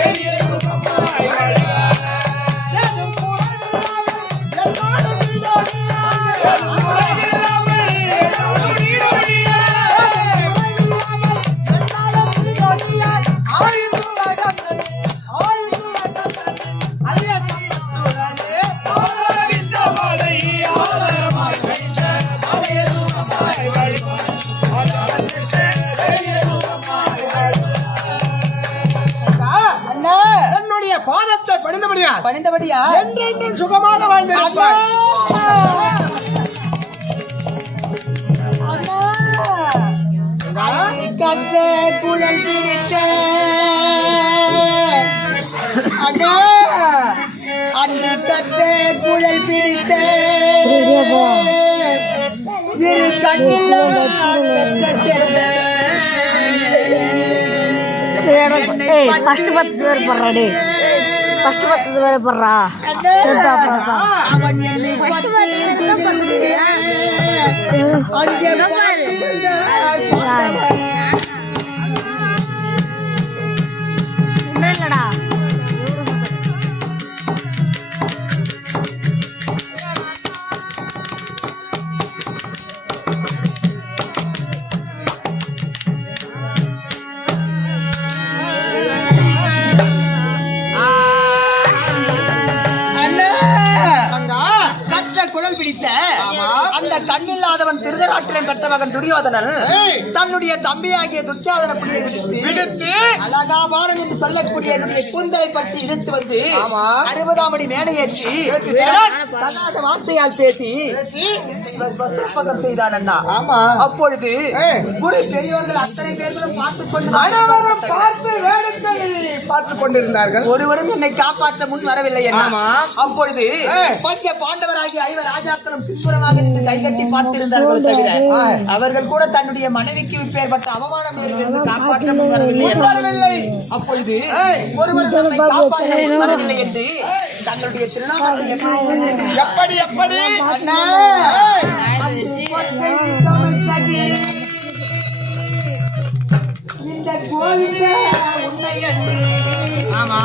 அண்ணா பணிந்தபடியா பணிந்தபடியா என்றென்றும் சுகமாக வாழ்ந்திருப்பாய் கத்த குழல் பிடித்த அண்ணா! அன்று கத்த குழல் பிடித்த இரு கண்ணில் ஏய் ஃபர்ஸ்ட் பத்து பேர் படுறா பத்து பேர் படுறா. அவன் கண்ணில்லாதவன் திருதராட்டிரம் பெற்ற மகன் துரியோதனன். தன்னுடைய தம்பியாகிய துச்சாதன புலியை விடுத்து விடுத்து அழகாபாரன் என்று சொல்லக்கூடிய கூந்தலை பற்றி இழுத்து வந்து. அறுபதாம் அடி மேலே ஏற்றி தகாத வார்த்தையால் பேசி வஸ்திரப்பகம் செய்தான் அண்ணா ஆமா அப்பொழுது. குரு பெரியவர்கள் அத்தனை பேர்களும் பார்த்துக் கொண்டு பார்த்து பார்த்துக் கொண்டிருந்தார்கள் ஒருவரும் என்னை காப்பாற்ற முன் வரவில்லை. அப்பொழுது. பஞ்ச பாண்டவராகிய ஐவர் ராஜாக்களும் பின்புறமாக நின்று கைகட்டி பார்த்திருந்தார்கள் தவிர. அவர்கள் கூட தன்னுடைய மனைவிக்கு இப்பேற்பட்ட அவமானம் காப்பாற்ற முன் வரவில்லை அண்ணா. வரவில்லை அப்பொழுது. ஒருவர் நம்மை காப்பாற்ற என்று தங்களுடைய திருநாமத்தை எப்படி எப்படி எப்படி அண்ணா ஏய். இந்த கோவிந்த உன்னை அன்று ஆமா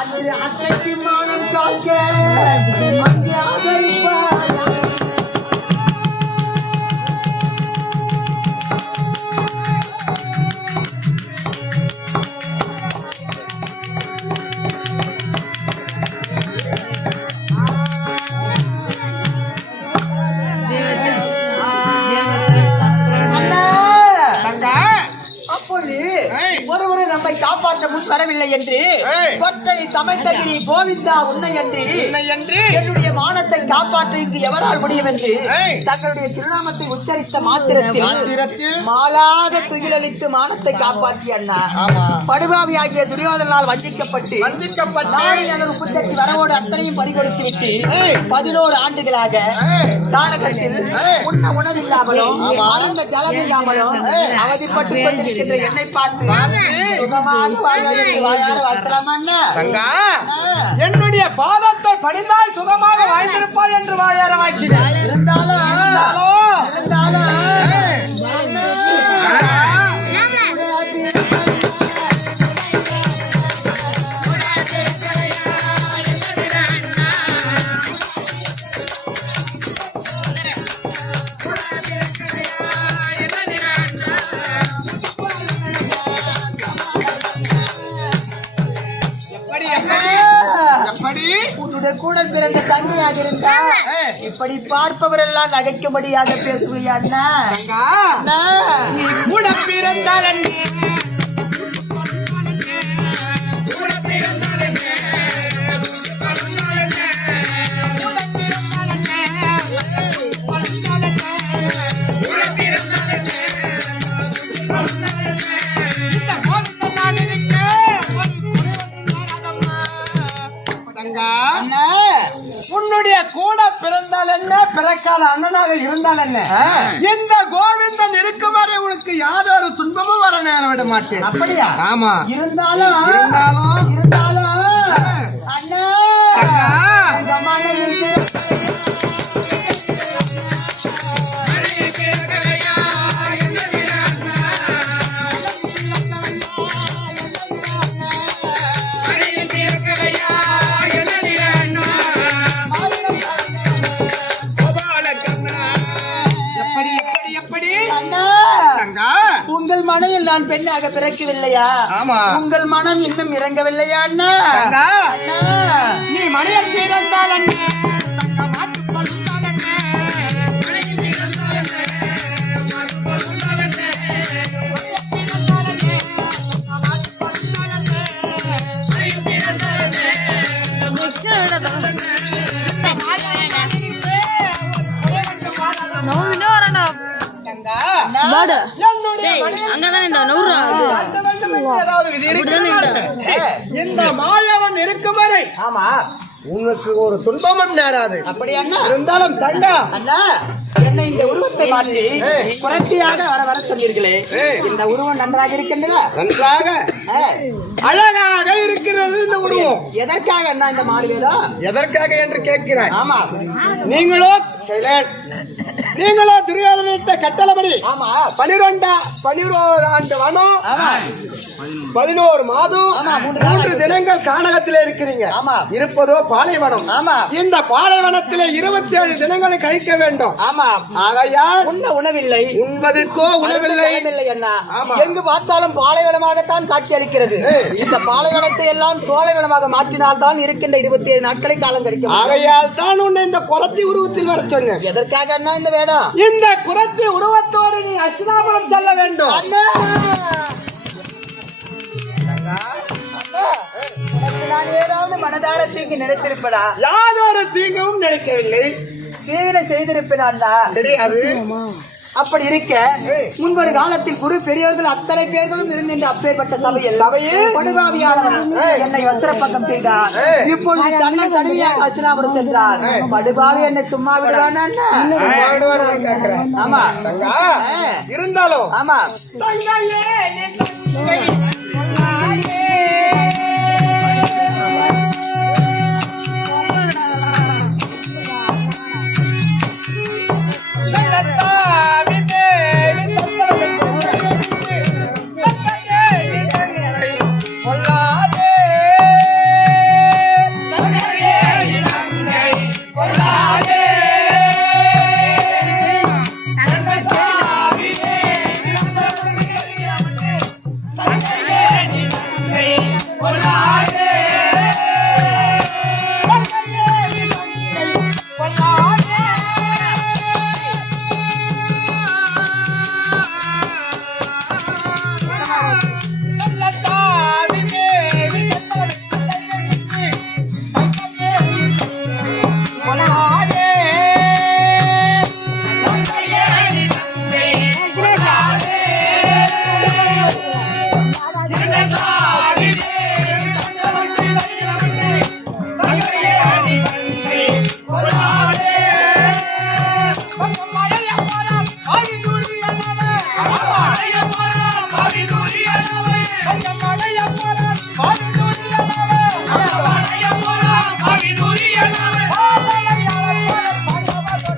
அன்று அன்றைக்கு மானம் காக்க என்று. கொட்டை தமைத்தகிரி கோவிந்தா உன்னை என்று என்னுடைய மானத்தை காப்பாற்ற இங்கு எவரால் முடியும் என்று. தங்களுடைய திருநாமத்தை உச்சரித்த மாத்திரத்தில் மாலாத துயிலளித்து மானத்தை காப்பாற்றிய அண்ணா படுபாவி ஆகிய துரியோதனால் வஞ்சிக்கப்பட்டு வஞ்சிக்கப்பட்டு உப்புச்சட்டி வரவோடு அத்தனையும் பறிகொடுத்து விட்டு. பதினோரு ஆண்டுகளாக ஏய். உண்ண உணவில்லாமலும். ஆழ்ந்த ஜலம் இல்லாமலும். அவதிப்பட்டு கொண்டிருக்கின்ற என்னை பார்த்து. சுகமாக தங்கா. என்னுடைய பாதத்தை பணிந்தால் சுகமாக வாழ்ந்திருப்பாய் என்று வாயார வாய்க்கிறேன். பிறந்த தன்மையாக இருந்தா ஏய். இப்படி பார்ப்பவரெல்லாம் நகைக்கும்படியாக பேசுவியா அண்ணா. நீ கூட பிறந்தால்? இந்த நாடினுக்கு தங்கா பிறக்காத அண்ணனாக இருந்தால் என்ன? இந்த கோவிந்தன் இருக்கும் வரை உனக்கு யாதொரு துன்பமும் வர நேரம் விட மாட்டேன். அப்படியா? ஆமா. இருந்தாலும் இருந்தாலும். இருந்தாலும் அண்ணா அக்கா. மனையில் நான் பெண்ணாக பிறக்கவில்லையா? ஆமா. உங்கள் மனம் இன்னும் இறங்கவில்லையா அண்ணா? தங்கா. அண்ணா நீ மணியில் பிறந்தால் பழுத்தால் அங்கதான் இந்த நூறு? இந்த மாயவன் இருக்கும் வரை ஆமா. உனக்கு ஒரு துன்பமும் நேராது. அப்படி அண்ணா? இருந்தாலும் தண்டா. அண்ணா என்னை இந்த உருவத்தை மாற்றி புரட்சியாக வர வர சொன்னீர்களே. இந்த உருவம் நன்றாக இருக்கின்றதா? நன்றாக. அழகாக இருக்கிறது இந்த உருவம். எதற்காக அண்ணா இந்த மாறுவேதா எதற்காக என்று கேட்கிறாய்? ஆமா. நீங்களோ சைலண்ட் நீங்களோ துரியோதனிட்ட கட்டளப்படி ஆமா. பனிரெண்டா பனிரோரு ஆண்டு வனம் பதினோரு மாதம் மூன்று தினங்கள் கானகத்திலே இருக்கிறீங்க. ஆமா. இருப்பதோ பாலைவனம். ஆமா. இந்த பாலைவனத்திலே இருபத்தி ஏழு தினங்களை கழிக்க வேண்டும். ஆமா. ஆகையால் உண்ண உணவில்லை. உண்பதற்கோ உணவில்லை. உணவில்லை அண்ணா. எங்கு பார்த்தாலும் பாலைவனமாகத்தான் காட்சி அளிக்கிறது இந்த பாலைவனத்தை எல்லாம் சோலைவனமாக மாற்றினால்தான் இருக்கின்ற இருபத்தி ஏழு நாட்களை காலம் கிடைக்கும் ஆகையால் தான் உன்னை இந்த குரத்தி உருவத்தில் வர சொன்னேன். எதற்காக அண்ணா இந்த வேடம்? இந்த குரத்தி உருவத்தோடு நீ அஸ்தினாபுரம் செல்ல வேண்டும். அண்ணா! ஏதாவது மனதாரத்திற்கு நினைத்திருப்பதா யாதொரு தீங்கவும் நினைக்கவில்லை தீவினை செய்திருப்பேன் அண்ணா கிடையாது அப்படி இருக்க முன்பொரு காலத்தில் குரு பெரியவர்கள் அத்தனை பேர்களும் இருந்தின்ற அப்பேற்பட்ட சபையில் சபையில்? படுபாவியானவன் என்னை வஸ்திர பக்கம் செய்தார். இப்பொழுது தன்னை தனியாக அசினாபுரம் சென்றார். படுபாவி என்னை சும்மா விடுவானா. ஆமா. தங்கா. இருந்தாலும் ஆமா.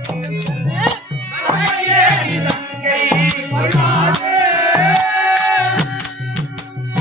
Thank you.